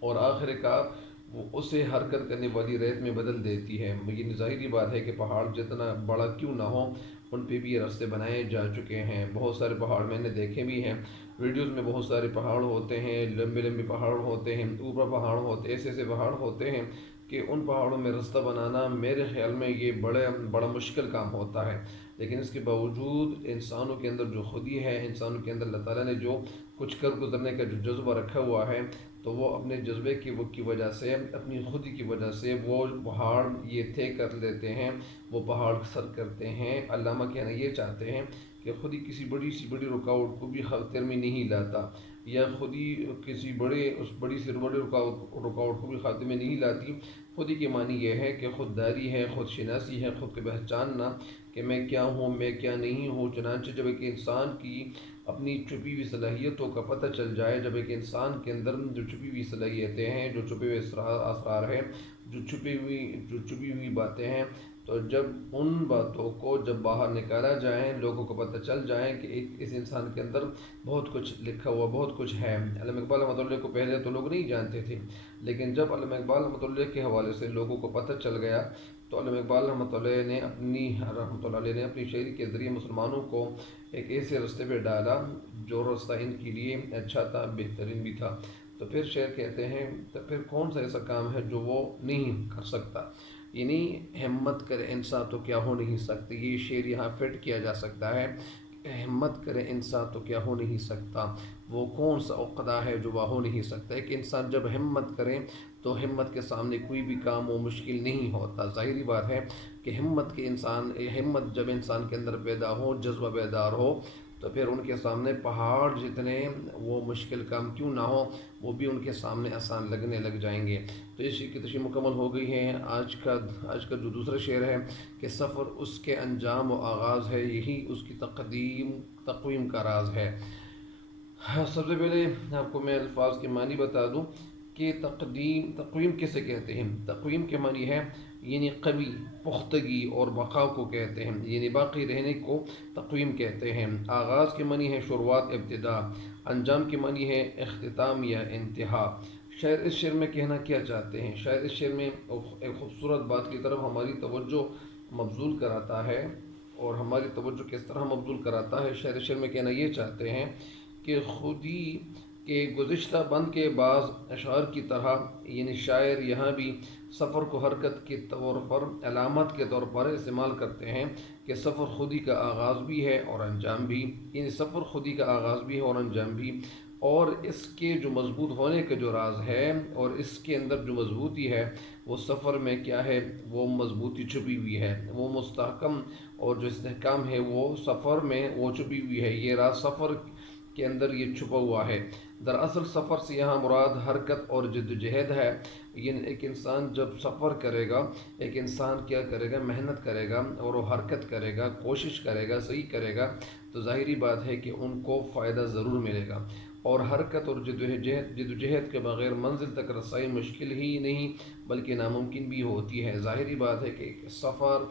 اور آخر کار وہ اسے حرکت کرنے والی ریت میں بدل دیتی ہے۔ یہ ظاہری بات ہے کہ پہاڑ جتنا بڑا کیوں نہ ہو، ان پہ بھی یہ راستے بنائے جا چکے ہیں۔ بہت سارے پہاڑ میں نے دیکھے بھی ہیں، ویڈیوز میں بہت سارے پہاڑ ہوتے ہیں، لمبے لمبے پہاڑ ہوتے ہیں، اوپر پہاڑ ہوتے ہیں، ایسے ایسے پہاڑ ہوتے ہیں کہ ان پہاڑوں میں راستہ بنانا میرے خیال میں یہ بڑا مشکل کام ہوتا ہے۔ لیکن اس کے باوجود انسانوں کے اندر جو خودی ہے، انسانوں کے اندر اللہ تعالیٰ نے جو کچھ کر گزرنے کا جو جذبہ رکھا ہوا ہے، تو وہ اپنے جذبے کی وجہ سے، اپنی خودی کی وجہ سے وہ پہاڑ یہ طے کر لیتے ہیں، وہ پہاڑ سر کرتے ہیں۔ علامہ کہنا یہ چاہتے ہیں کہ خودی کسی بڑی سی بڑی رکاوٹ کو بھی خاطر میں نہیں لاتا، یا خودی کسی بڑی سے بڑی رکاوٹ کو بھی خاطر میں نہیں لاتی۔ خودی کے معنی یہ ہے کہ خودداری ہے، خود شناسی ہے، خود کو پہچاننا کہ میں کیا ہوں، میں کیا نہیں ہوں۔ چنانچہ جب ایک انسان کی اپنی چھپی ہوئی صلاحیتوں کا پتہ چل جائے، جب ایک انسان کے اندر جو چھپی ہوئی صلاحیتیں ہیں، جو چھپے ہوئے اسرار ہیں، جو چھپی ہوئی باتیں ہیں، تو جب ان باتوں کو جب باہر نکالا جائے، لوگوں کو پتہ چل جائے کہ اس انسان کے اندر بہت کچھ لکھا ہوا، بہت کچھ ہے۔ علامہ اقبال رحمۃ اللہ کو پہلے تو لوگ نہیں جانتے تھے، لیکن جب علامہ اقبال رحمۃ اللہ کے حوالے سے لوگوں کو پتہ چل گیا، تو علامہ اقبال رحمۃ اللہ نے اپنی شاعری کے ذریعے مسلمانوں کو ایک ایسے راستے پہ ڈالا جو راستہ ان کے لیے اچھا تھا، بہترین بھی تھا۔ تو پھر شعر کہتے ہیں، تو پھر کون سا ایسا کام ہے جو وہ نہیں کر سکتا؟ یعنی ہمت کرے انسان تو کیا ہو نہیں سکتی، یہ شعر یہاں فٹ کیا جا سکتا ہے۔ ہمت کرے انسان تو کیا ہو نہیں سکتا، وہ کون سا عقدہ ہے جو وہ ہو نہیں سکتا۔ ایک انسان جب ہمت کرے تو ہمت کے سامنے کوئی بھی کام وہ مشکل نہیں ہوتا۔ ظاہری بات ہے کہ ہمت جب انسان کے اندر پیدا ہو، جذبہ بیدار ہو، تو پھر ان کے سامنے پہاڑ جتنے وہ مشکل کام کیوں نہ ہو، وہ بھی ان کے سامنے آسان لگنے لگ جائیں گے۔ تو اس کی تشریح مکمل ہو گئی ہے۔ آج کا جو دوسرا شعر ہے کہ سفر اس کے انجام و آغاز ہے، یہی اس کی تقویم کا راز ہے۔ سب سے پہلے آپ کو میں الفاظ کے معنی بتا دوں کہ تقویم کسے کہتے ہیں۔ تقویم کے معنی ہے یعنی قوی، پختگی اور بقا کو کہتے ہیں، یعنی باقی رہنے کو تقویم کہتے ہیں۔ آغاز کے معنی ہے شروعات، ابتدا۔ انجام کے معنی ہے اختتام یا انتہا۔ شاعر اس شعر میں کہنا کیا چاہتے ہیں؟ شاعر اس شعر میں ایک خوبصورت بات کی طرف ہماری توجہ مبذول کراتا ہے، اور ہماری توجہ کس طرح مبذول کراتا ہے۔ شاعر اس شعر میں کہنا یہ چاہتے ہیں کہ خودی کے گزشتہ بند کے بعض اشعار کی طرح، یعنی شاعر یہاں بھی سفر کو حرکت کے طور پر، علامت کے طور پر استعمال کرتے ہیں کہ سفر خودی کا آغاز بھی ہے اور انجام بھی، یعنی سفر خودی کا آغاز بھی ہے اور انجام بھی، اور اس کے جو مضبوط ہونے کا جو راز ہے، اور اس کے اندر جو مضبوطی ہے، وہ سفر میں کیا ہے، وہ مضبوطی چھپی ہوئی ہے، وہ مستحکم اور جو استحکام ہے وہ سفر میں وہ چھپی ہوئی ہے۔ یہ راز سفر کے اندر یہ چھپا ہوا ہے۔ دراصل سفر سے یہاں مراد حرکت اور جدوجہد ہے۔ یعنی ایک انسان جب سفر کرے گا، ایک انسان کیا کرے گا، محنت کرے گا اور وہ حرکت کرے گا، کوشش کرے گا، صحیح کرے گا، تو ظاہری بات ہے کہ ان کو فائدہ ضرور ملے گا۔ اور حرکت اور جدوجہد کے بغیر منزل تک رسائی مشکل ہی نہیں بلکہ ناممکن بھی ہوتی ہے۔ ظاہری بات ہے کہ سفر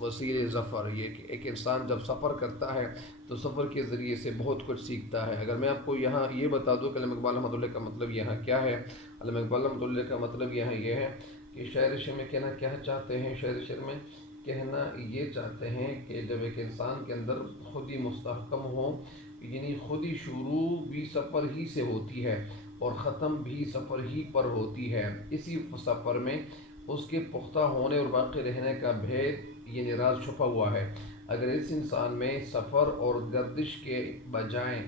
وسیلے ظفر، یہ کہ ایک انسان جب سفر کرتا ہے تو سفر کے ذریعے سے بہت کچھ سیکھتا ہے۔ اگر میں آپ کو یہاں یہ بتا دوں کہ علامہ اقبال رحمۃ اللہ کا مطلب یہاں کیا ہے، علامہ اقبال رحمۃ اللہ کا مطلب یہاں یہ ہے کہ شاعر شعر میں کہنا کیا چاہتے ہیں۔ شاعر شعر میں کہنا یہ چاہتے ہیں کہ جب ایک انسان کے اندر خودی مستحکم ہو، یعنی خودی شروع بھی سفر ہی سے ہوتی ہے اور ختم بھی سفر ہی پر ہوتی ہے، اسی سفر میں اس کے پختہ ہونے اور باقی رہنے کا بھید یعنی راز چھپا ہوا ہے۔ اگر اس انسان میں سفر اور گردش کے بجائے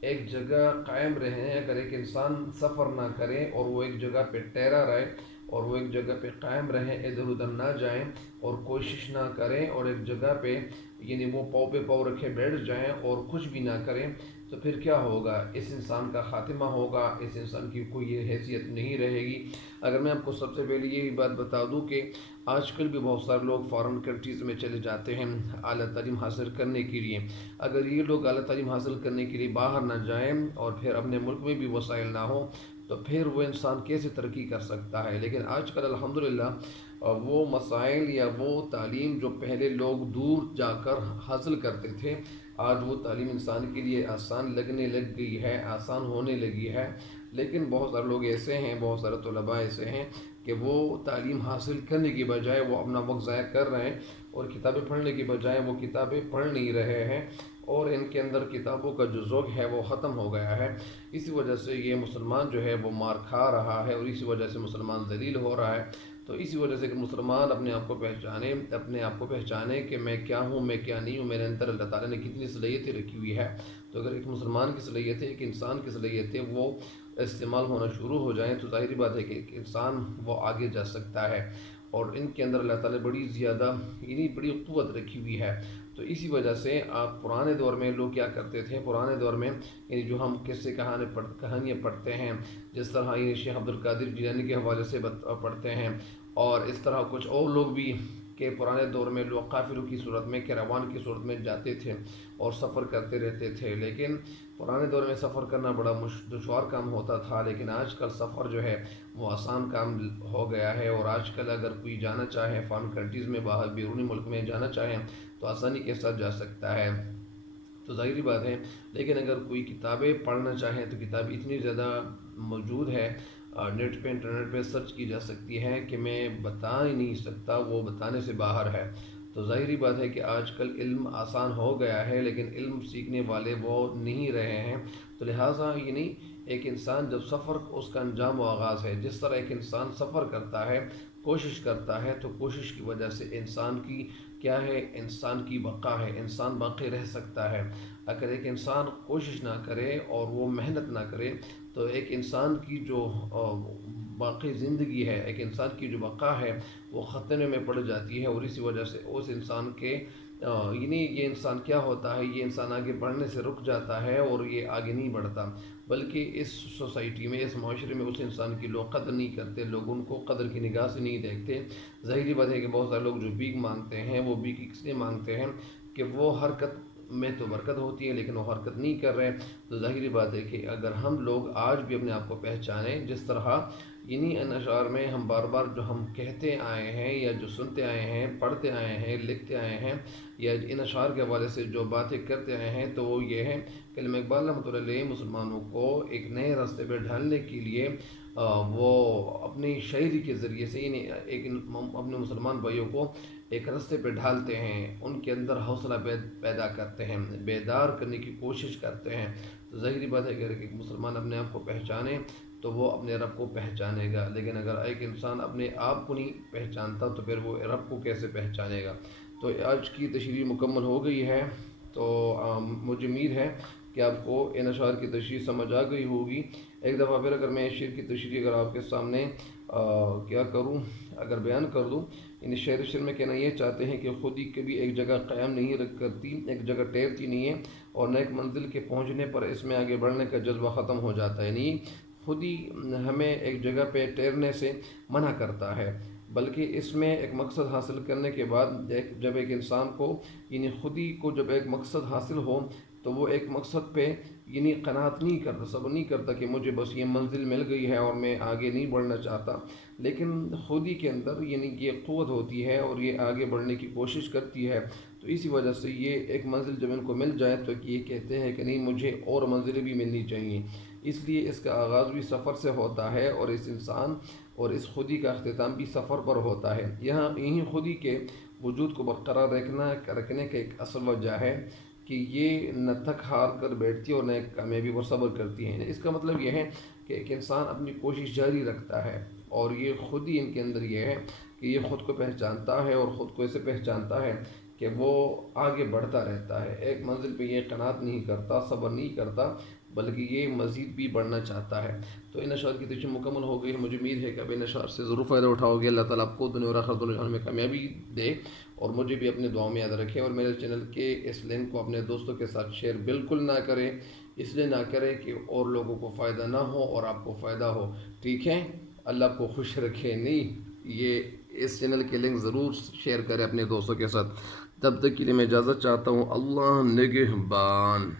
ایک جگہ قائم رہنے، اگر ایک انسان سفر نہ کرے اور وہ ایک جگہ پہ ٹھہرا رہے اور وہ ایک جگہ پہ قائم رہیں، ادھر ادھر نہ جائیں اور کوشش نہ کریں، اور ایک جگہ پہ یعنی وہ پاؤں پہ پاؤں رکھے بیٹھ جائیں اور کچھ بھی نہ کریں، تو پھر کیا ہوگا؟ اس انسان کا خاتمہ ہوگا، اس انسان کی کوئی حیثیت نہیں رہے گی۔ اگر میں آپ کو سب سے پہلے یہ بات بتا دوں کہ آج کل بھی بہت سارے لوگ فارن کنٹریز میں چلے جاتے ہیں اعلیٰ تعلیم حاصل کرنے کے لیے۔ اگر یہ لوگ اعلیٰ تعلیم حاصل کرنے کے لیے باہر نہ جائیں اور پھر اپنے ملک میں بھی وسائل نہ ہوں، تو پھر وہ انسان کیسے ترقی کر سکتا ہے؟ لیکن آج کل الحمدللہ وہ مسائل یا وہ تعلیم جو پہلے لوگ دور جا کر حاصل کرتے تھے، آج وہ تعلیم انسان کے لیے آسان لگنے لگ گئی ہے، آسان ہونے لگی ہے۔ لیکن بہت سارے لوگ ایسے ہیں، بہت سارے طلباء ایسے ہیں کہ وہ تعلیم حاصل کرنے کی بجائے وہ اپنا وقت ضائع کر رہے ہیں، اور کتابیں پڑھنے کی بجائے وہ کتابیں پڑھ نہیں رہے ہیں، اور ان کے اندر کتابوں کا جو ذوق ہے وہ ختم ہو گیا ہے۔ اسی وجہ سے یہ مسلمان جو ہے وہ مار کھا رہا ہے، اور اسی وجہ سے مسلمان ذلیل ہو رہا ہے۔ تو اسی وجہ سے کہ مسلمان اپنے آپ کو پہچانے، اپنے آپ کو پہچانے کہ میں کیا ہوں، میں کیا نہیں ہوں، میرے اندر اللہ تعالیٰ نے کتنی صلاحیتیں رکھی ہوئی ہے۔ تو اگر ایک مسلمان کی صلاحیتیں، ایک انسان کی صلاحیتیں وہ استعمال ہونا شروع ہو جائیں تو ظاہری بات ہے کہ ایک انسان وہ آگے جا سکتا ہے، اور ان کے اندر اللہ تعالیٰ بڑی زیادہ یعنی بڑی قوت رکھی ہوئی ہے۔ تو اسی وجہ سے آپ پرانے دور میں لوگ کیا کرتے تھے، پرانے دور میں یعنی جو ہم قصے کہانیاں پڑھتے ہیں، جس طرح یہ شیخ عبد القادر جیلانی کے حوالے سے پڑھتے ہیں، اور اس طرح کچھ اور لوگ بھی کہ پرانے دور میں لوگ قافلوں کی صورت میں، کیراوان کی صورت میں جاتے تھے اور سفر کرتے رہتے تھے۔ لیکن پرانے دور میں سفر کرنا بڑا دشوار کام ہوتا تھا، لیکن آج کل سفر جو ہے وہ آسان کام ہو گیا ہے، اور آج کل اگر کوئی جانا چاہے فارن کنٹریز میں، باہر بیرونی ملک میں جانا چاہیں تو آسانی کے ساتھ جا سکتا ہے۔ تو ظاہری بات ہے، لیکن اگر کوئی کتابیں پڑھنا چاہیں تو کتابیں اتنی زیادہ موجود ہے، نیٹ پہ، انٹرنیٹ پہ سرچ کی جا سکتی ہے کہ میں بتا ہی نہیں سکتا، وہ بتانے سے باہر ہے۔ تو ظاہری بات ہے کہ آج کل علم آسان ہو گیا ہے، لیکن علم سیکھنے والے وہ نہیں رہے ہیں۔ تو لہٰذا یعنی ایک انسان جب سفر، اس کا انجام و آغاز ہے، جس طرح ایک انسان سفر کرتا ہے، کوشش کرتا ہے، تو کوشش کی وجہ سے انسان کی کیا ہے، انسان کی بقا ہے، انسان باقی رہ سکتا ہے۔ اگر ایک انسان کوشش نہ کرے اور وہ محنت نہ کرے تو ایک انسان کی جو باقی زندگی ہے، ایک انسان کی جو بقا ہے وہ خطرے میں پڑ جاتی ہے، اور اسی وجہ سے اس انسان کے یعنی یہ انسان کیا ہوتا ہے، یہ انسان آگے بڑھنے سے رک جاتا ہے، اور یہ آگے نہیں بڑھتا، بلکہ اس سوسائٹی میں، اس معاشرے میں اس انسان کی لوگ قدر نہیں کرتے، لوگ ان کو قدر کی نگاہ سے نہیں دیکھتے۔ ظاہری بات ہے کہ بہت سارے لوگ جو بھیک مانگتے ہیں وہ بھیک اس لیے مانگتے ہیں کہ وہ حرکت میں تو برکت ہوتی ہے لیکن وہ حرکت نہیں کر رہے۔ تو ظاہری بات ہے کہ اگر ہم لوگ آج بھی اپنے آپ کو پہچانیں، جس طرح انہی ان اشعار میں ہم بار بار جو ہم کہتے آئے ہیں، یا جو سنتے آئے ہیں، پڑھتے آئے ہیں، لکھتے آئے ہیں، یا ان اشعار کے حوالے سے جو باتیں کرتے آئے ہیں، تو وہ یہ ہے کہ علامہ اقبال رحمۃ اللہ علیہ مسلمانوں کو ایک نئے راستے پہ ڈھالنے کے لیے وہ اپنی شاعری کے ذریعے سے یعنی ایک اپنے مسلمان بھائیوں کو ایک راستے پہ ڈھالتے ہیں، ان کے اندر حوصلہ پیدا کرتے ہیں، بیدار کرنے کی کوشش کرتے ہیں۔ تو ظاہری بات ہے کہ اگر ایک مسلمان اپنے آپ کو پہچانے تو وہ اپنے رب کو پہچانے گا، لیکن اگر ایک انسان اپنے آپ کو نہیں پہچانتا تو پھر وہ رب کو کیسے پہچانے گا۔ تو آج کی تشریح مکمل ہو گئی ہے، تو مجھے امید ہے کہ آپ کو ان اشعار کی تشریح سمجھ آ گئی ہوگی۔ ایک دفعہ پھر اگر میں شعر کی تشریح اگر آپ کے سامنے کیا کروں، اگر بیان کر دوں، ان شعر میں کہنا یہ چاہتے ہیں کہ خودی کبھی ایک جگہ قیام نہیں رکھ کرتی، ایک جگہ ٹھہرتی نہیں ہے، اور نیک منزل کے پہنچنے پر اس میں آگے بڑھنے کا جذبہ ختم ہو جاتا ہے۔ یعنی خود ہی ہمیں ایک جگہ پہ ٹھہرنے سے منع کرتا ہے، بلکہ اس میں ایک مقصد حاصل کرنے کے بعد جب ایک انسان کو یعنی خود ہی کو جب ایک مقصد حاصل ہو تو وہ ایک مقصد پہ یعنی قناعت نہیں کرتا، صبر نہیں کرتا کہ مجھے بس یہ منزل مل گئی ہے اور میں آگے نہیں بڑھنا چاہتا، لیکن خود ہی کے اندر یعنی یہ قوت ہوتی ہے اور یہ آگے بڑھنے کی کوشش کرتی ہے۔ تو اسی وجہ سے یہ ایک منزل جب ان کو مل جائے تو یہ کہتے ہیں کہ نہیں، مجھے اور منزلیں بھی ملنی چاہیے۔ اس لیے اس کا آغاز بھی سفر سے ہوتا ہے، اور اس انسان اور اس خودی کا اختتام بھی سفر پر ہوتا ہے۔ یہاں یہیں خودی کے وجود کو برقرار رکھنے کا ایک اصل وجہ ہے کہ یہ نہ تھک ہار کر بیٹھتی اور نہ کامیابی پر صبر کرتی ہیں۔ اس کا مطلب یہ ہے کہ ایک انسان اپنی کوشش جاری رکھتا ہے، اور یہ خود ہی ان کے اندر یہ ہے کہ یہ خود کو پہچانتا ہے، اور خود کو ایسے پہچانتا ہے کہ وہ آگے بڑھتا رہتا ہے، ایک منزل پہ یہ قناعت نہیں کرتا، صبر نہیں کرتا، بلکہ یہ مزید بھی بڑھنا چاہتا ہے۔ تو ان اشعار کی تشریح مکمل ہو گئی ہے، مجھے امید ہے کہ اب ان اشعار سے ضرور فائدہ اٹھاؤ گے۔ اللہ تعالیٰ آپ کو دنیا اور آخرت دونوں میں کامیابی دے، اور مجھے بھی اپنے دعاؤں میں یاد رکھے، اور میرے چینل کے اس لنک کو اپنے دوستوں کے ساتھ شیئر بالکل نہ کریں، اس لیے نہ کریں کہ اور لوگوں کو فائدہ نہ ہو اور آپ کو فائدہ ہو، ٹھیک ہے؟ اللہ آپ کو خوش رکھے۔ نہیں، یہ اس چینل کے لنک ضرور شیئر کریں اپنے دوستوں کے ساتھ۔ تب تک کے لیے میں اجازت چاہتا ہوں، اللہ نگہبان۔